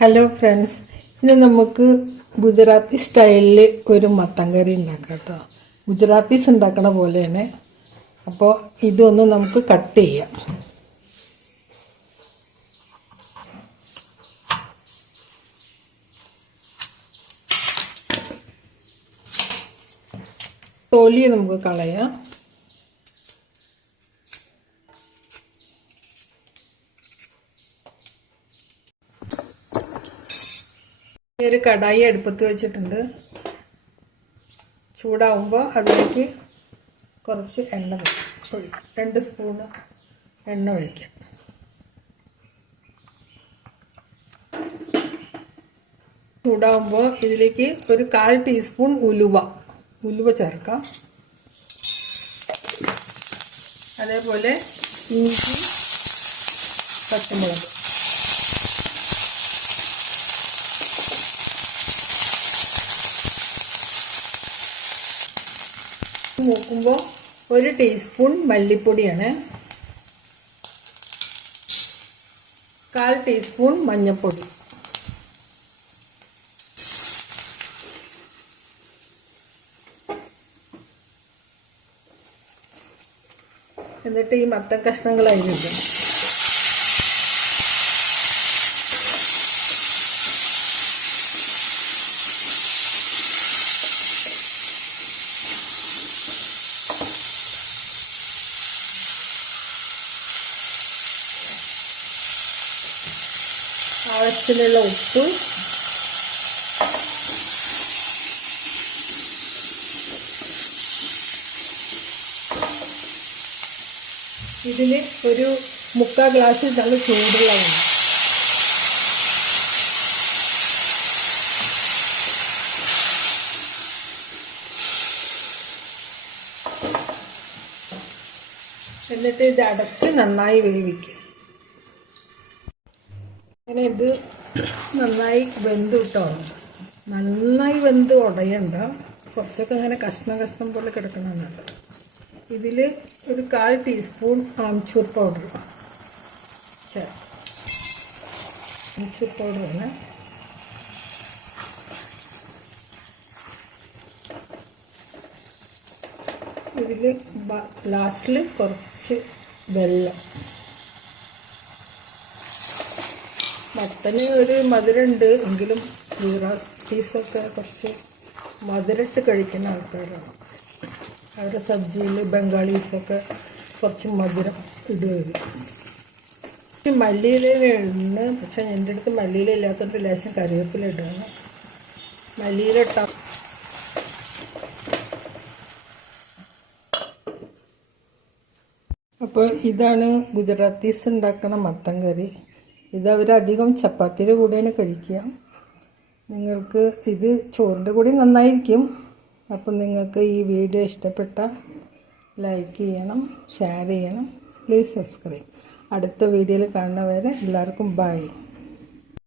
Hello friends ഇന്ന് നമുക്ക് ഗുജറാത്തി സ്റ്റൈലിൽ ഒരു മത്തൻ കറി ഉണ്ടാക്കാം കേട്ടോ ഗുജറാത്തീസ് ഉണ്ടാക്കണ പോലെയാണ് അപ്പോൾ ഇതൊന്ന് നമുക്ക് കട്ട് ചെയ്യാം. തോലിയെ നമുക്ക് കളയാം. ഒരു കടായി അടുപ്പത്ത് വെച്ചിട്ടുണ്ട്. ചൂടാവുമ്പോൾ അതിലേക്ക് കുറച്ച് എണ്ണ ഒഴിക്കും. രണ്ട് സ്പൂണ് എണ്ണ ഒഴിക്കാം. ചൂടാവുമ്പോൾ ഇതിലേക്ക് ഒരു കാൽ ടീസ്പൂൺ ഉലുവ ഉലുവ ചേർക്കാം. അതേപോലെ ഇഞ്ചി പച്ചമുളക്. നോക്കുമ്പോൾ ഒരു ടീസ്പൂൺ മല്ലിപ്പൊടിയാണ്. കാൽ ടീസ്പൂൺ മഞ്ഞൾപ്പൊടി എന്നിട്ട് ഈ മത്തൻ കഷ്ണങ്ങൾ ആവശ്യത്തിനുള്ള ഉപ്പ്. ഇതിൽ ഒരു മുക്കാൽ ഗ്ലാസ് നല്ല ചൂടുള്ളതാണ്. എന്നിട്ട് ഇത് അടച്ച് നന്നായി വേവിക്കുക. അങ്ങനെ ഇത് നന്നായി വെന്ത് കിട്ടോ നന്നായി വെന്ത് ഉടയണ്ട. കുറച്ചൊക്കെ അങ്ങനെ കഷ്ണം കഷ്ണം പോലെ കിടക്കണമെന്നുണ്ട് ഇതിൽ ഒരു കാൽ ടീസ്പൂൺ ആംചൂർ പൗഡർ. ചേർക്കാം ആംചൂർ പൗഡറാണ് ഇതിൽ ലാസ്റ്റിൽ കുറച്ച് വെള്ളം. മത്തന് ഒരു മധുരമുണ്ട്. എങ്കിലും ഗുജറാത്തീസൊക്കെ കുറച്ച് മധുരട്ട് കഴിക്കുന്ന ആൾക്കാരാണ്. അവരുടെ സബ്ജിയിൽ ബംഗാളീസൊക്കെ കുറച്ച് മധുരം ഇടുമായിരുന്നു മല്ലിയിലുണ്ട് പക്ഷെ എന്റെ അടുത്ത് മല്ലിയില ഇല്ലാത്തതുകൊണ്ട് ലേശം കറിവേപ്പില ഇടുകയാണ് മല്ലിയില ഇട്ട അപ്പോൾ ഇതാണ് ഗുജറാത്തീസ് ഉണ്ടാക്കണ മത്തൻ കറി. ഇത് അവരധികം ചപ്പാത്തിയുടെ കൂടെയാണ് കഴിക്കുക. നിങ്ങൾക്ക് ഇത് ചോറിന്റെ കൂടെ നന്നായിരിക്കും. അപ്പം നിങ്ങൾക്ക് ഈ വീഡിയോ ഇഷ്ടപ്പെട്ട ലൈക്ക് ചെയ്യണം ഷെയർ ചെയ്യണം. Please subscribe. അടുത്ത വീഡിയോയിൽ കാണുന്നവരെ എല്ലാവർക്കും ബൈ.